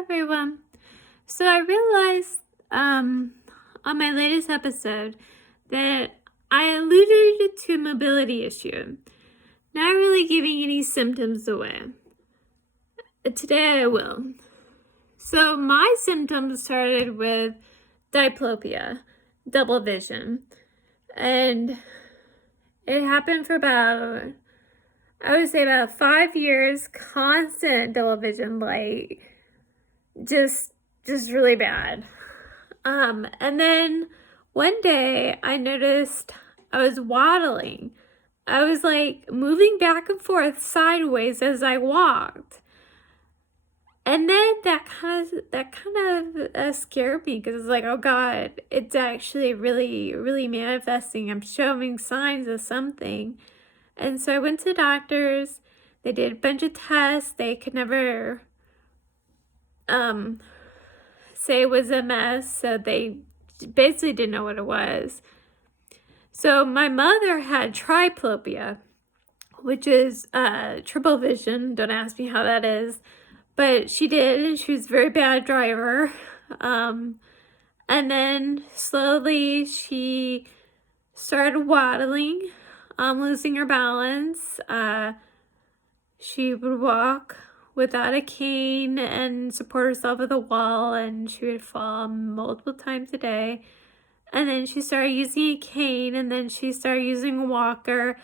everyone. So I realized on my latest episode that I alluded to mobility issue, not really giving any symptoms away. Today I will. So my symptoms started with diplopia, double vision, and it happened for about 5 years, constant double vision, like just really bad. And then one day I noticed I was waddling. I was like moving back and forth sideways as I walked. And then that kind of scared me, because it's like, oh God, it's actually really manifesting. I'm showing signs of something. And so I went to doctors. They did a bunch of tests. They could never say it was MS, so they basically didn't know what it was. So my mother had diplopia, which is triple vision. Don't ask me how that is, but she did, and she was a very bad driver. And then slowly she started waddling, losing her balance. She would walk without a cane and support herself with a wall, and she would fall multiple times a day. And then she started using a cane, and then she started using a walker.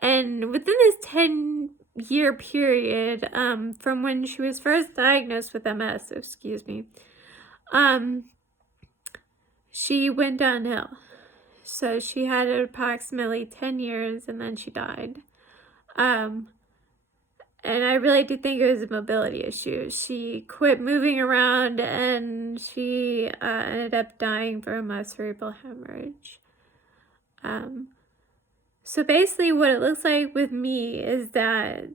And within this 10-year period, from when she was first diagnosed with MS, she went downhill. So she had approximately 10 years, and then she died. And I really do think it was a mobility issue. She quit moving around, and she ended up dying from a cerebral hemorrhage. So basically what it looks like with me is that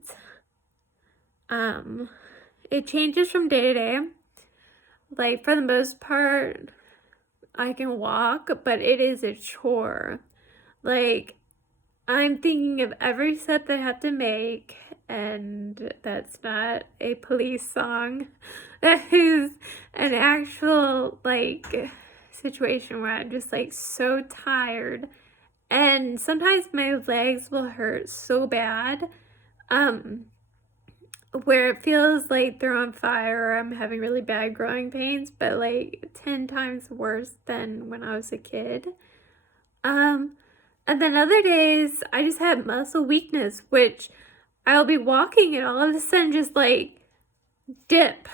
it changes from day to day. Like, for the most part, I can walk, but it is a chore. Like, I'm thinking of every step that I have to make, and that's not a police song. That is an actual, situation where I'm just, so tired. And sometimes my legs will hurt so bad, where it feels like they're on fire, or I'm having really bad growing pains, but, 10 times worse than when I was a kid. And then other days, I just have muscle weakness, which I'll be walking and all of a sudden just dip,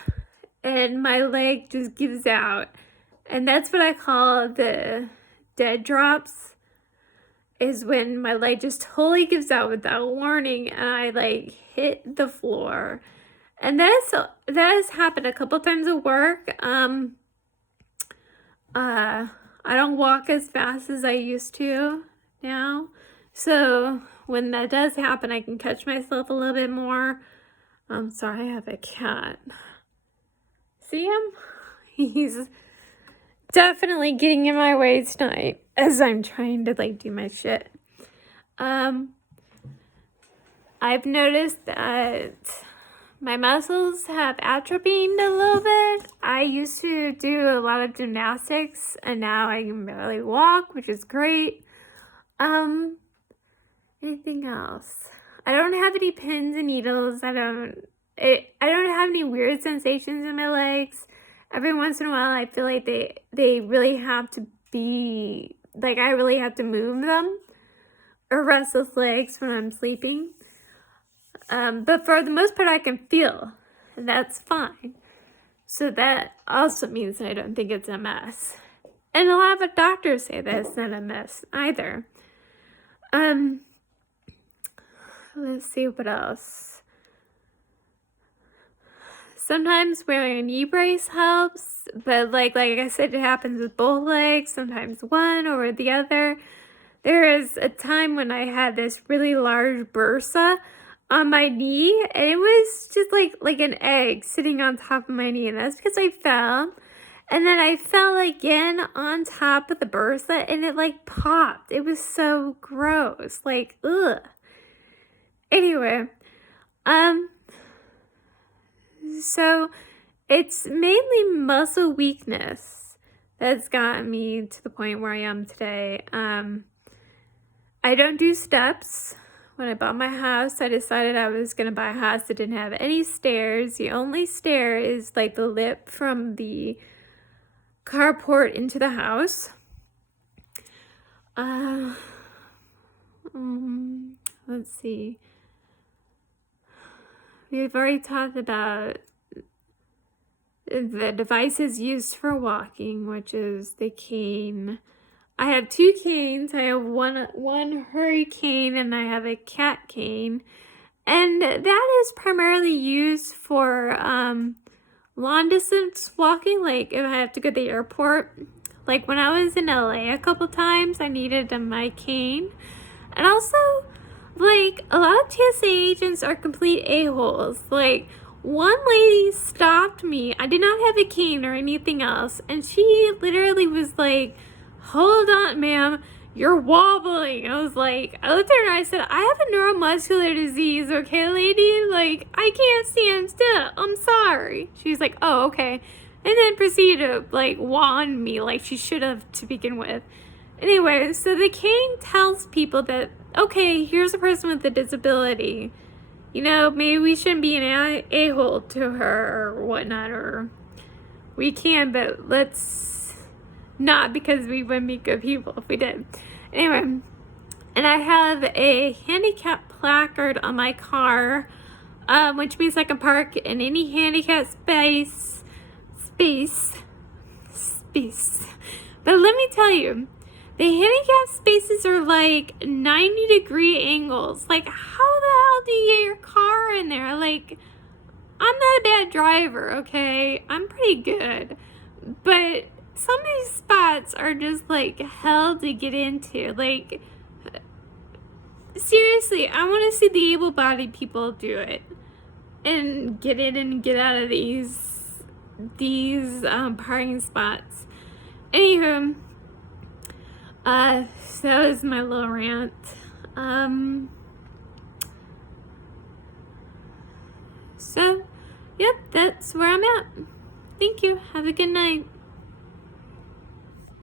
and my leg just gives out. And that's what I call the dead drops, is when my leg just totally gives out without warning, and I hit the floor. And that has happened a couple times at work. I don't walk as fast as I used to now. So when that does happen, I can catch myself a little bit more. I'm sorry, I have a cat. See him? He's definitely getting in my way tonight as I'm trying to do my shit. I've noticed that my muscles have atrophied a little bit. I used to do a lot of gymnastics, and now I can barely walk, which is great. Anything else? I don't have any pins and needles. I don't have any weird sensations in my legs. Every once in a while, I feel like they really have to be, I really have to move them, or restless legs when I'm sleeping. But for the most part, I can feel, and that's fine. So that also means I don't think it's MS. And a lot of doctors say that it's not MS either. Let's see what else. Sometimes wearing a knee brace helps, but like I said, it happens with both legs, sometimes one over the other. There is a time when I had this really large bursa on my knee, and it was just like an egg sitting on top of my knee, and that's because I fell. And then I fell again on top of the bursa, and it popped. It was so gross. Ugh. Anyway, so It's mainly muscle weakness that's gotten me to the point where I am today. I don't do steps. When I bought my house, I decided I was going to buy a house that didn't have any stairs. The only stair is like the lip from the carport into the house. Let's see. We've already talked about the devices used for walking, which is the cane. I have 2 canes. I have one hurricane and I have a cat cane. And that is primarily used for long distance walking, like if I have to go to the airport. Like when I was in LA a couple times, I needed my cane. And also, like, a lot of TSA agents are complete a-holes. Like, one lady stopped me. I did not have a cane or anything else. And she literally was like, "Hold on, ma'am. You're wobbling." I was like, I looked at her and I said, "I have a neuromuscular disease, okay, lady? Like, I can't stand still. I'm sorry." She's like, "Oh, okay." And then proceeded to, like, wand me like she should have to begin with. Anyway, so the cane tells people that, okay, here's a person with a disability. You know, maybe we shouldn't be an a-hole to her or whatnot, or we can, but let's not, because we wouldn't be good people if we did. Anyway, and I have a handicapped placard on my car, which means I can park in any handicapped space. But let me tell you, the handicapped spaces are like 90-degree angles. Like, how the hell do you get your car in there? Like, I'm not a bad driver, okay? I'm pretty good. But some of these spots are just like hell to get into. Like, seriously, I want to see the able-bodied people do it and get in and get out of these parking spots. Anywho, so that was my little rant. So, yep, that's where I'm at. Thank you. Have a good night.